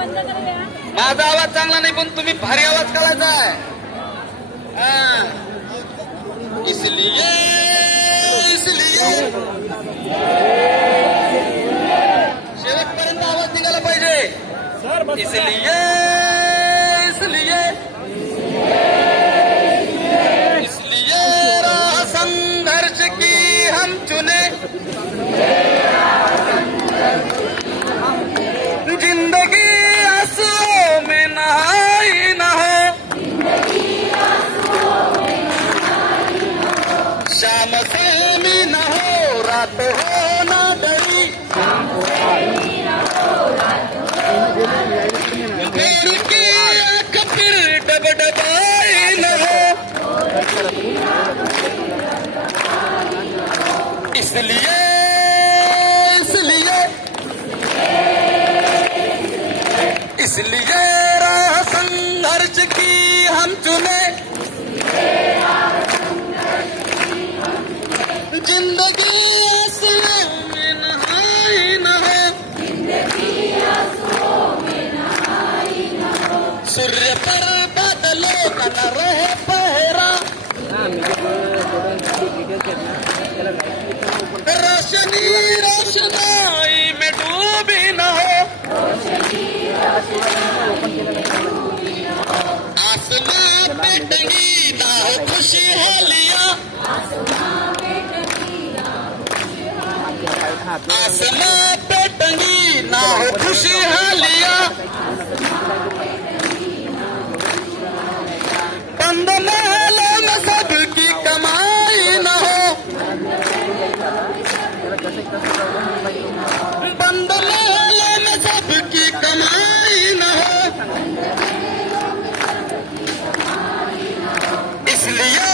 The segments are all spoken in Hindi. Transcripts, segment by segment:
माझा आवाज चांगला नाही पण तुम्ही भारी आवाज करायचा आहे. इसलिए शेवटपर्यंत आवाज निघाला पाहिजे. इसलिए राह संघर्ष की हम चुने, जिंदगी आंसुओं में नहाई न हो, शाम सेमी न हो रात हो ना डरी, देर की आंख फिर डबडबाई न हो, इसलिए राह संघर्ष की हम चुने, जिंदगी आंसुओं में नहाई न हो, सूर्य पर बादलों का न रहे पहरा, रोशनाई में डूबी न हो, आसमां पे टंगी ना हो खुशहालियां, आसमां पे टंगी ना हो खुशहालियां, बंद महलों में सबकी कमाई न हो, बंद महलों में सबकी कमाई न हो, इसलिए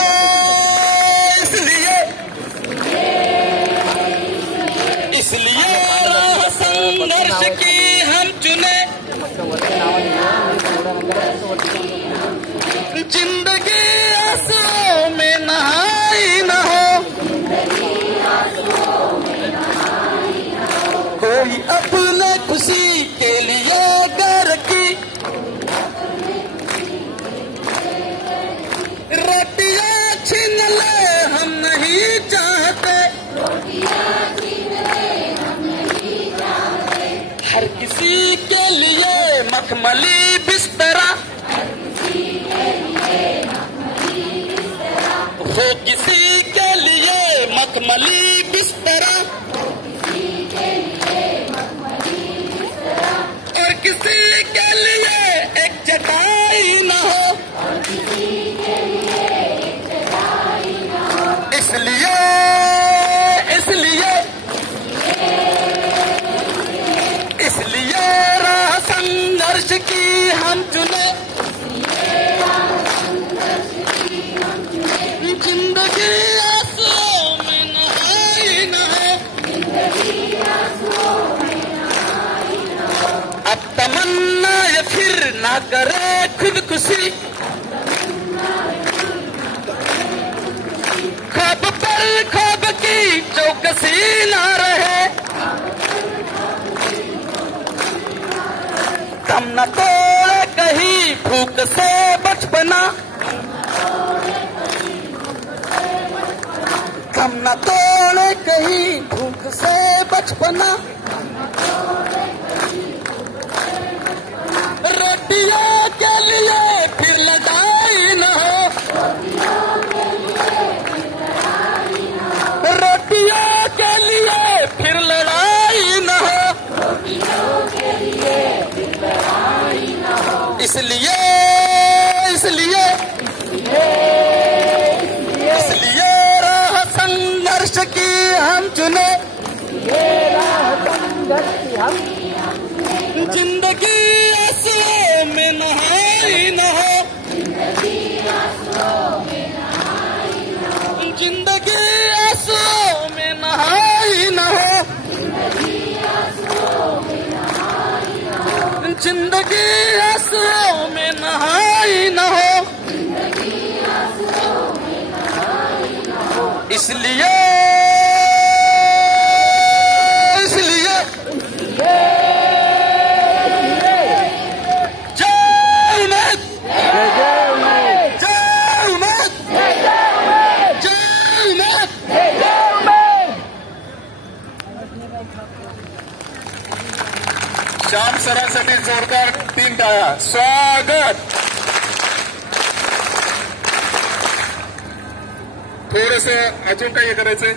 राह संघर्ष की हम चुने, जिंदगी आंसुओं में नहाई न हो, कोई अपने खुशी के लिए घर की रोटियां छीन ले हम नहीं चाहते, हर किसी के लिए मखमली बिस्तरा, वो किसी के लिए मखमली बिस्तरा, और किसी के लिए एक चटाई न हो, इसलिए राह संघर्ष की हम चुने, जिंदगी आंसुओं में नहाई न हो, अब तमन्ना ये फिर ना करे खुदकुशी, ख्वाब पर ख्वाब की चौकसी ना रहे, दम न तोड़े कहीं भूख से बचपना, दम न तोड़े कहीं भूख से बचपना, रोटियों के लिए फिर लड़ाई न हो, रोटियों के लिए फिर लड़ाई न हो, इसलिए राह संघर्ष की हम चुने, जिंदगी आंसुओं में नहाई न हो, जिंदगी आंसुओं में नहाई न हो, जिंदगी आंसुओं में नहाई न हो, इसलिए श्याम सरांसाठी जोरदार 3 टाळ्या. स्वागत. थोडंसं अजून काही करायचंय.